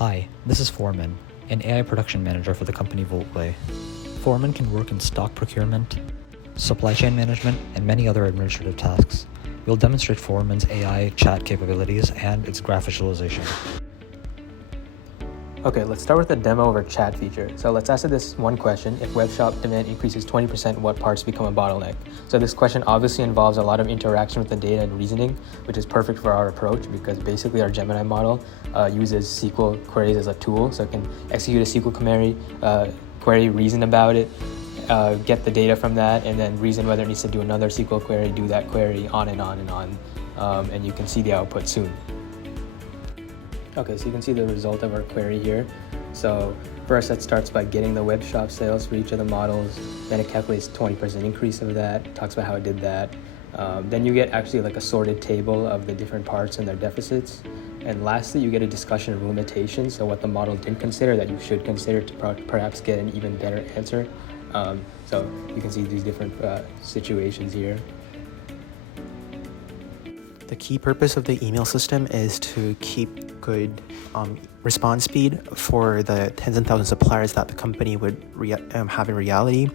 Hi, this is Foreman, an AI production manager for the company Voltway. Foreman can work in stock procurement, supply chain management, and many other administrative tasks. We'll demonstrate Foreman's AI chat capabilities and its graph visualization. Okay, let's start with a demo of our chat feature. So let's answer this one question: if web shop demand increases 20%, what parts become a bottleneck? So this question obviously involves a lot of interaction with the data and reasoning, which is perfect for our approach because basically our Gemini model uses SQL queries as a tool. So it can execute a SQL query, reason about it, get the data from that, and then reason whether it needs to do another SQL query, do that query, on and on and on. And you can see the output soon. Okay, so you can see the result of our query here. So first it starts by getting the web shop sales for each of the models. Then it calculates 20% increase of that, talks about how it did that. Then you get actually like a sorted table of the different parts and their deficits. And lastly, you get a discussion of limitations, so what the model didn't consider that you should consider to perhaps get an even better answer. So you can see these different situations here. The key purpose of the email system is to keep good response speed for the tens and thousands of suppliers that the company would have in reality,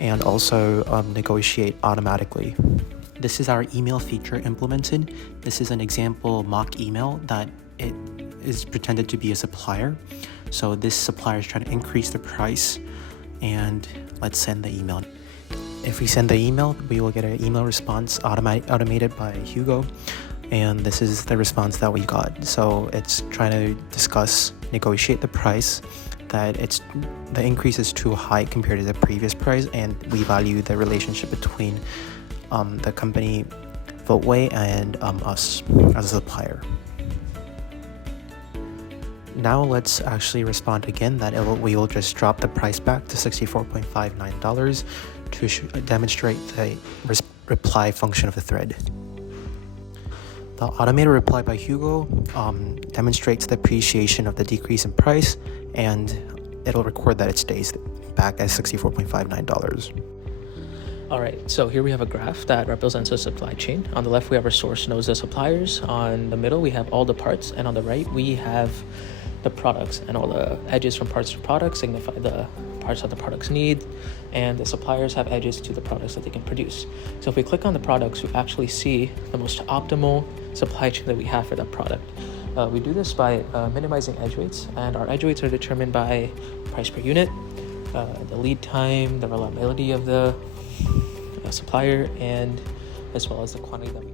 and also negotiate automatically. This is our email feature implemented. This is an example mock email that it is pretended to be a supplier. So this supplier is trying to increase the price, and let's send the email. If we send the email, we will get an email response automated by Hugo, and this is the response that we got. So it's trying to negotiate the price, that the increase is too high compared to the previous price, and we value the relationship between the company Voltway and us as a supplier. Now let's actually respond again that we will just drop the price back to $64.59 to demonstrate the reply function of the thread. The automated reply by Hugo demonstrates the appreciation of the decrease in price, and it'll record that it stays back at $64.59. All right, so here we have a graph that represents a supply chain. On the left, we have our source nodes, the suppliers. On the middle, we have all the parts. And on the right, we have the products, and all the edges from parts to products signify the parts that the products need, and the suppliers have edges to the products that they can produce. So if we click on the products, we actually see the most optimal supply chain that we have for that product. We do this by minimizing edge weights, and our edge weights are determined by price per unit, the lead time, the reliability of the supplier, and as well as the quantity that we